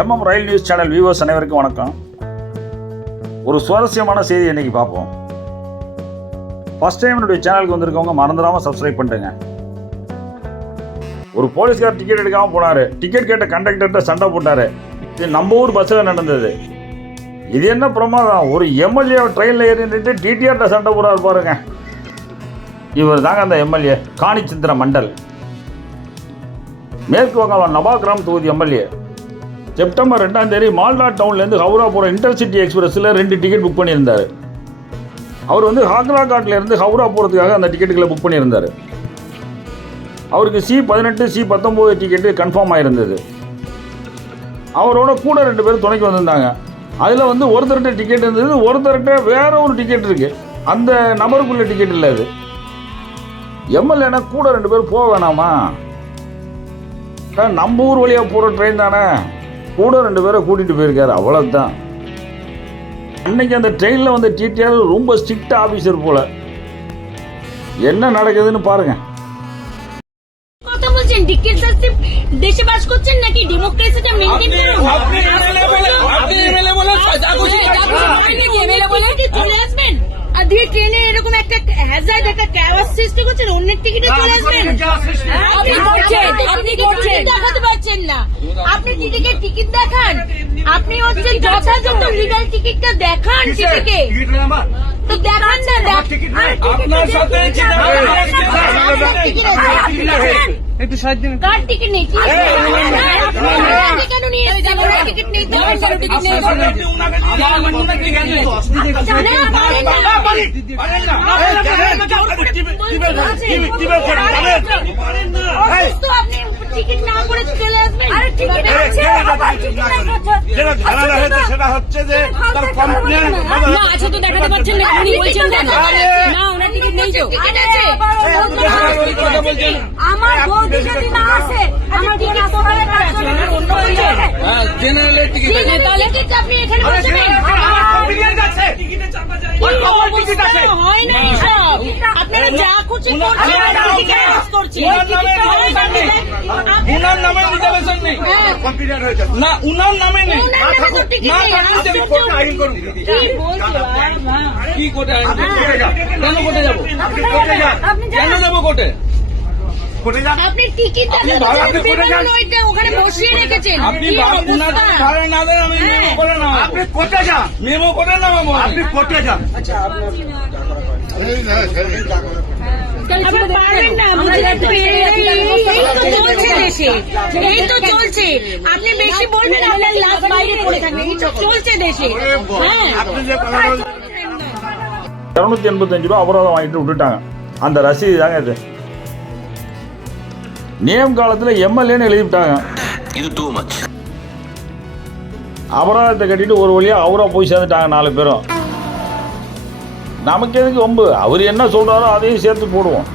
MM ரயில் news channel viewers அனைவருக்கும் வணக்கம். ஒரு சுவாரஸ்யமான செய்தி இன்னைக்கு பார்ப்போம். ஃபர்ஸ்ட் டைம் என்னுடைய சேனலுக்கு வந்திருக்கவங்க மறந்துடாமல் சப்ஸ்கிரைப் பண்ணிட்டுங்க. ஒரு போலீஸ்கார் டிக்கெட் எடுக்காமல் போனார். டிக்கெட் கேட்ட கண்டக்டர்கிட்ட சண்டை போட்டார். இது நம்ம ஊர் பஸ்ஸில் நடந்தது. இது என்ன பிரமாதம், ஒரு எம்எல்ஏ ட்ரெயினில் ஏறி நின்று டிடிஆர்கிட்ட சண்டை போடாரு பாருங்க. இவர் தாங்க அந்த எம்எல்ஏ காணிச்சந்திர மண்டல், மேற்கு வங்காளம் நவாகிராம் தொகுதி எம்எல்ஏ. செப்டம்பர் 2ஆம் தேதி மால்டா டவுன்லேருந்து ஹவுரா போகிற இன்டர்சிட்டி எக்ஸ்பிரஸில் 2 டிக்கெட் புக் பண்ணியிருந்தார். அவர் ஹாக்ரா காட்லேருந்து ஹவுரா போகிறதுக்காக அந்த டிக்கெட்டுகளை புக் பண்ணியிருந்தார். அவருக்கு C18 C19 டிக்கெட்டு கன்ஃபார்ம் ஆகிருந்தது. அவரோட கூட 2 பேர் துணைக்கு வந்திருந்தாங்க. அதில் ஒருத்தர்கிட்ட டிக்கெட் இருந்தது, ஒருத்தர்கிட்ட வேற ஒரு டிக்கெட் இருக்குது. அந்த நபருக்குள்ள டிக்கெட் இல்லை. அது எம்எல்ஏனா கூட 2 பேர் போக வேணாமா? நம்ம ஊர் வழியாக போகிற ட்ரெயின் தானே, கூட 2 பேரை கூட்டிகிட்டு போயிருக்காரு, அவ்வளோதான். அன்னைக்கு அந்த ட்ரெயினில் டிடிஆர் ரொம்ப ஸ்ட்ரிக்ட் ஆஃபீஸர் போல. என்ன நடக்குதுன்னு பாருங்க. কথা বলছেন ডিক্টেটরশিপ দেশে বাস করছেন নাকি ডেমোক্রেসিটা মেইনটেইন করেন? আপনি এমএলএ বলে যা খুশি এমএলএ বলে চলে আসবেন আর দিয়ে ট্রেনে এরকম একটা হ্যাজার্ড একটা ক্যাওয়াস সৃষ্টি করছেন, অন্যের টিকিটে চলে আসবেন। আপনি করছেন দেখাতে পারছেন না, আপনি টিকিট দেখান, আপনি যথাযথ লিগ্যাল টিকিটটা দেখান টিকিটে তো দেখান না। আপনার সাথে একটু সাহায্য দিন। কার টিকিট নেই? কেন নিয়ে এসেছেন? টিকিট নেই তো টিকিট নেই। আপনি টিকিট না করে চলে আসবেন। আরে টিকিট আছে, যেটা ধারণা হয়েছে সেটা হচ্ছে যে তার কমপ্লেন না আছে তো দেখাতে পারছেন না, আপনি বলছেন না ওনার টিকিট নেই তো। টিকিট আছে, আমার বৌদি যদি না আসে আমার টিকিট তোমার কাছে অন্য বলছে। হ্যাঁ জেনারেল টিকিট আছে, তাহলে কি আপনি এখানে বসবেন? আমার কনভিনিয়েন্স আছে, টিকিটে চাপা যায়, ওই টিকিট আছে, হয় না সব। আপনারা যা খুশি করছেন, টিকিট করছেন, উনার নামে রিজার্ভেশন নেই, কমপ্লিট হয়ে যাবে না, উনার নামে নেই, না থাকুক না থাকুক আমি কোর্টে আইন করব। কি কোর্টে আইন করব? কেন কোর্টে যাব? কেন যাব কোর্টে? আপনি টিকিট ওখানে বসিয়ে রেখেছেন, আপনি ভাড়া না দেন আমি মেমো করে না, আপনি কোর্টে যান, মেমো করে না বাবু, আপনি কোর্টে যান। আচ্ছা এই তো চলছে, আপনি বেশি বলবেন আপনার লাশ বাইরে পড়ে থাকবে, এই তো চলছে দেশে। 285 ரூபா அபராதம் வாங்கிட்டு விட்டுட்டாங்க. அந்த ரசீது தாங்க இது. நேம் காலத்தில் எம்எல்ஏன்னு எழுதிவிட்டாங்க. இது டூ மச். அபராதத்தை கட்டிட்டு ஒரு வழியாக அவரா போய் சேர்ந்துட்டாங்க 4 பேரும். நமக்கு எதுக்கு வம்பு? அவர் என்ன சொல்றாரோ அதையும் சேர்த்து போடுவோம்.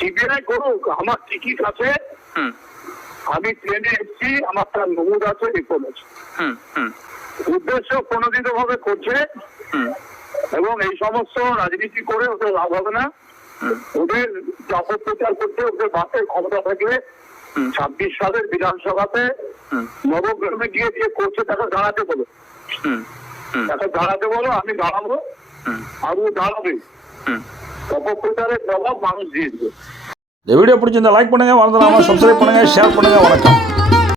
সিবিআই করুক, আমার টিকিট আছে, আমি ট্রেনে এসেছি, আমার তার নমুদ আছে, রিপোর্ট আছে। উদ্দেশ্য প্রণোদিত ভাবে করছে এবং এই সমস্ত রাজনীতি করে ওদের লাভ হবে না। ওদের অপপ্রচার করতে ওদের বাসের ক্ষমতা থাকলে 26 সালের বিধানসভাতে নবগ্রামে গিয়ে যে করছে তাকে দাঁড়াতে বলো, তাকে দাঁড়াতে বলো, আমি দাঁড়াবো আর ও দাঁড়াবে। অপপ্রচারের প্রভাব মানুষ দিয়ে দেবে। இந்த வீடியோ பிடிச்சிருந்தா லைக் பண்ணுங்க, மறந்துடாம சப்ஸ்கிரைப் பண்ணுங்க, ஷேர் பண்ணுங்க. வணக்கம்.